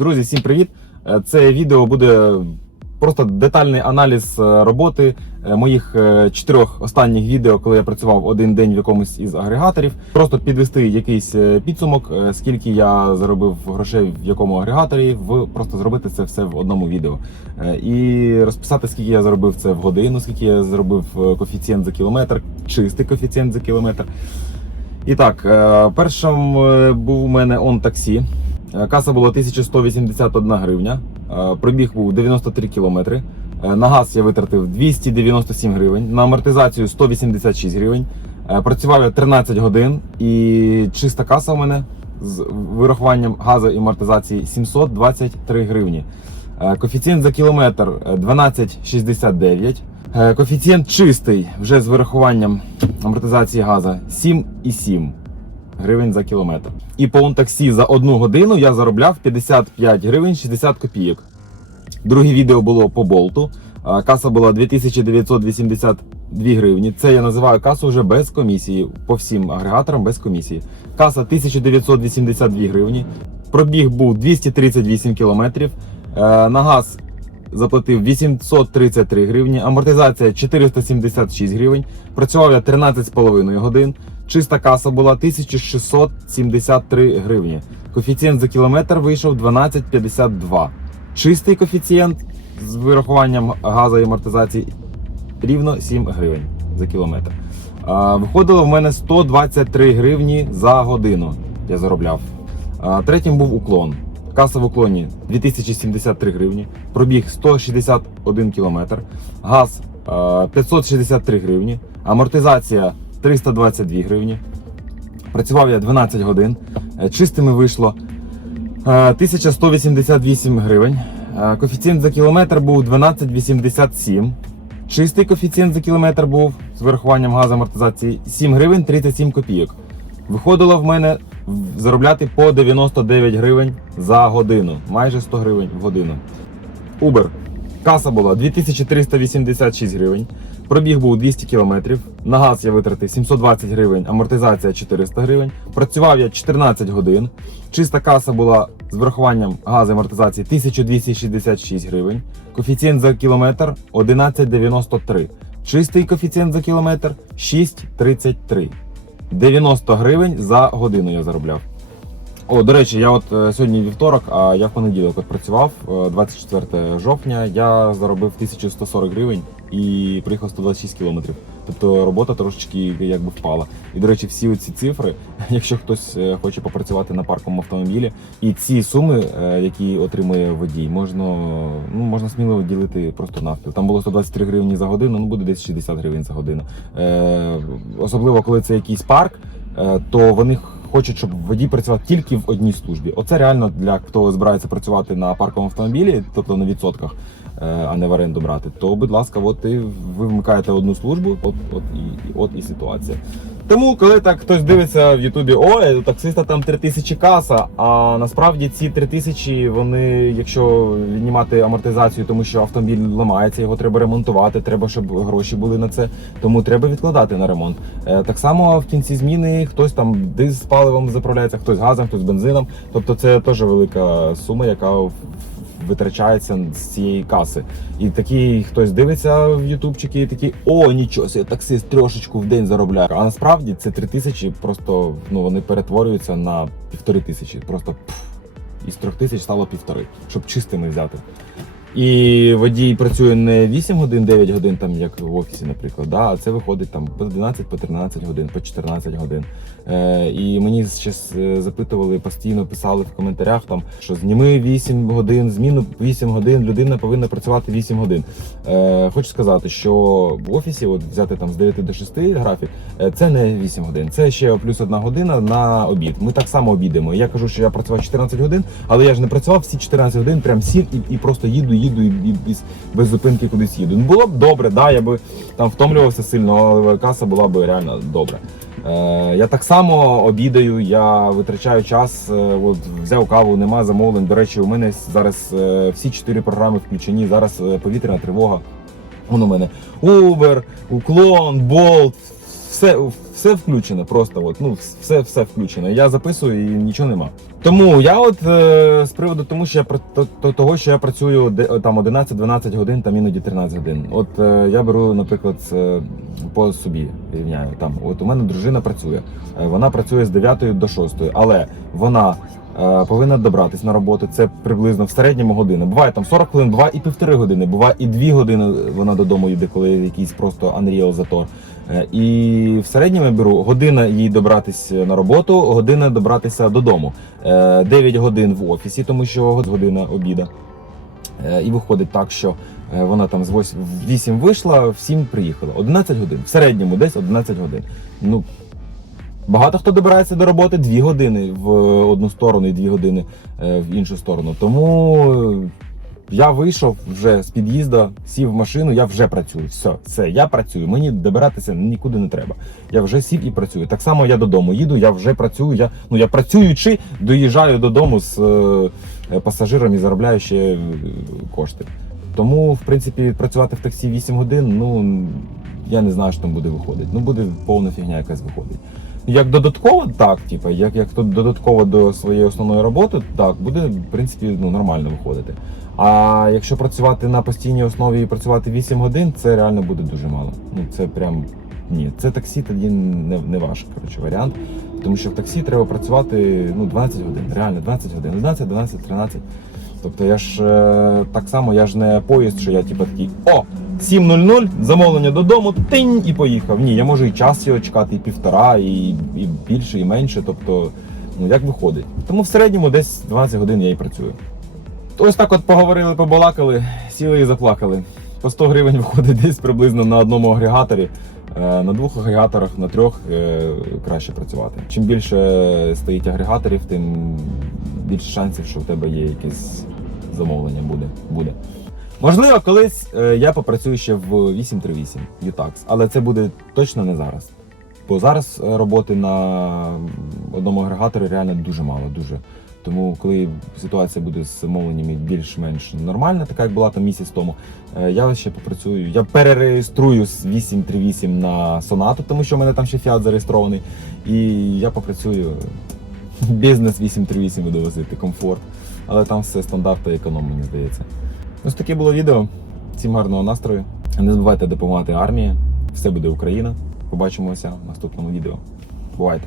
Друзі, всім привіт! Е, Це відео буде просто детальний аналіз е, роботи е, моїх чотирьох останніх відео, коли я працював один день в якомусь із агрегаторів. Просто підвести якийсь підсумок, скільки я заробив грошей в якому агрегаторі, в просто зробити це все в одному відео. І розписати, скільки я заробив це в годину, скільки я заробив коефіцієнт за кілометр, чистий коефіцієнт за кілометр. І так, першим був у мене он таксі. Е, Каса була 1181 гривня. Е, Пробіг був 93 кілометри. Е, На газ я витратив 297 гривень, на амортизацію 186 гривень. Працював я 13 годин і чиста каса у мене з вирахуванням газу і амортизації 723 гривні. Коефіцієнт за кілометр е, 12,69. Е, Коефіцієнт чистий вже з вирахуванням амортизації газу 7,7 гривень за кілометр. І по таксі за одну годину я заробляв 55 гривень 60 копійок. Друге відео було по болту. Каса була 2982 гривні. Це я називаю касу вже без комісії. По всім агрегаторам без комісії. Каса 1982 гривні. Пробіг був 238 кілометрів. Е, На газ заплатив 833 гривні, амортизація 476 гривень. Працював я 13,5 годин. Чиста каса була 1673 гривні. Коефіцієнт за кілометр вийшов 12,52. Чистий коефіцієнт з вирахуванням газу і амортизації рівно 7 гривень за кілометр. Виходило в мене 123 гривні за годину. Я заробляв. Третім був уклон. Каса в уклоні 2073 гривні, пробіг 161 кілометр, газ 563 гривні, амортизація 322 гривні. Працював я 12 годин. Е, Чистими вийшло е, 1188 гривень. Е, Коефіцієнт за кілометр був 12,87. Чистий коефіцієнт за кілометр був з вирахуванням газу амортизації 7 гривень 37 копійок. Виходило в мене заробляти по 99 гривень за годину, майже 100 гривень в годину. Uber. Каса була 2386 гривень. Пробіг був 200 кілометрів. На газ я витратив 720 гривень, амортизація 400 гривень. Працював я 14 годин. Чиста каса була з врахуванням газу амортизації 1266 гривень. Коефіцієнт за кілометр 11,93. Чистий коефіцієнт за кілометр 6,33. 90 гривень за годину я заробляв. О, до речі, я от е, сьогодні вівторок, а я в понеділок от працював, е, 24 жовтня, я заробив 1140 гривень і приїхав 126 кілометрів. Тобто робота трошечки якби впала. І до речі, всі ці цифри, якщо хтось е, хоче попрацювати на парковому автомобілі, і ці суми, е, які отримує водій, можна, ну, можна сміло ділити просто навпіл. Там було 123 гривні за годину, ну буде десь 60 гривень за годину. Е, особливо коли це якийсь парк, то вони хочуть, щоб водій працював тільки в одній службі. Оце реально для хто збирається працювати на парковому автомобілі, тобто на відсотках, е, а не в оренду брати. То, будь ласка, от ти ви вмикаєте одну службу, от, от, і, от і ситуація. Тому, коли так хтось дивиться в Ютубі, ой, у таксиста там 3000 каса. А насправді ці 3000, вони, якщо віднімати амортизацію, тому що автомобіль ламається, його треба ремонтувати, треба, щоб гроші були на це. Тому треба відкладати на ремонт. Е, Так само в кінці зміни хтось там диз з паливом заправляється, хтось газом, хтось бензином. Тобто це теж велика сума, яка витрачається з цієї каси. І такий хтось дивиться в ютубчики і такий, о, нічого, себе, таксист трошечку в день заробляє. А насправді це три тисячі, просто ну вони перетворюються на півтори тисячі. Просто пф, із трьох тисяч стало півтори, щоб чистими взяти. І водій працює не 8 годин, 9 годин, там як в офісі, наприклад, да, а це виходить там по 12, по 13 годин, по 14 годин. Е, і мені зараз запитували, постійно писали в коментарях, там, що зніми 8 годин, зміну 8 годин, людина повинна працювати 8 годин. Е, хочу сказати, що в офісі, от взяти там з 9 до 6 графік, е, це не 8 годин, це ще плюс одна година на обід. Ми так само обідемо. Я кажу, що я працював 14 годин, але я ж не працював всі 14 годин, прям сів і, і просто їду, їду і, і, і без зупинки кудись їду. Ну було б добре, да, я би там втомлювався сильно, але каса була б реально добра. Е, я так само обідаю, я витрачаю час, е, от, взяв каву, нема замовлень. До речі, у мене зараз е, всі чотири програми включені. Зараз е, повітряна тривога. Вон у мене Uber, Уклон, Bolt, все, все включено, просто от, ну, все, все включено. Я записую і нічого нема. Тому я от е, з приводу тому, що я то- то- того, що я працюю там 11-12 годин, там іноді 13 годин. От е, я беру, наприклад, е, по собі рівняю. Там, от у мене дружина працює. Е, Вона працює з 9 до 6, але вона е, повинна добратись на роботу. Це приблизно в середньому година. Буває там 40 хвилин, буває і півтори години, буває і дві години вона додому їде, коли якийсь просто Unreal затор. Е, І в середньому я беру година їй добратися на роботу, година добратися додому. Е, 9 годин в офісі, тому що година обіда. Е, І виходить так, що е, вона там з 8, в 8 вийшла, в 7 приїхала. 11 годин. В середньому десь 11 годин. Ну, багато хто добирається до роботи 2 години в одну сторону і 2 години е, в іншу сторону. Тому е, я вийшов вже з під'їзду, сів в машину, я вже працюю. Все, все, я працюю. Мені добиратися нікуди не треба. Я вже сів і працюю. Так само я додому їду, я вже працюю. Я, ну, я працюючи, доїжджаю додому з е, пасажиром і заробляю ще е, кошти. Тому, в принципі, працювати в таксі 8 годин, ну я не знаю, що там буде виходити. Ну, буде повна фігня якась виходить. Як додатково, так, типу, як, як тут додатково до своєї основної роботи, так, буде, в принципі, ну, нормально виходити. А якщо працювати на постійній основі і працювати 8 годин, це реально буде дуже мало. Ну, це прям ні, це таксі тоді не, не ваш коротше, варіант. Тому що в таксі треба працювати ну, 12 годин, реально 12 годин, 11, 12, 13. Тобто я ж е, так само, я ж не поїзд, що я типу такий о, 7.00, замовлення додому, тинь і поїхав. Ні, я можу і час його чекати, і півтора, і, і більше, і менше. Тобто, ну як виходить. Тому в середньому десь 12 годин я і працюю. Ось так от поговорили, побалакали, сіли і заплакали. По 100 гривень виходить десь приблизно на одному агрегаторі. Е, На двох агрегаторах, на трьох е, краще працювати. Чим більше стоїть агрегаторів, тим більше шансів, що в тебе є якесь замовлення буде. буде. Можливо, колись е, я попрацюю ще в 838 UTAX, але це буде точно не зараз. Бо зараз е, роботи на одному агрегаторі реально дуже мало, дуже. Тому коли ситуація буде з замовленнями більш-менш нормальна, така як була там місяць тому, е, я ще попрацюю. Я перереєструю з 838 на Сонату, тому що в мене там ще фіат зареєстрований. І я попрацюю бізнес 838 буду возити, комфорт. Але там все стандарт та економ, мені здається. Ось таке було відео. Всім гарного настрою. Не забувайте допомагати армії. Все буде Україна. Побачимося в наступному відео. Бувайте!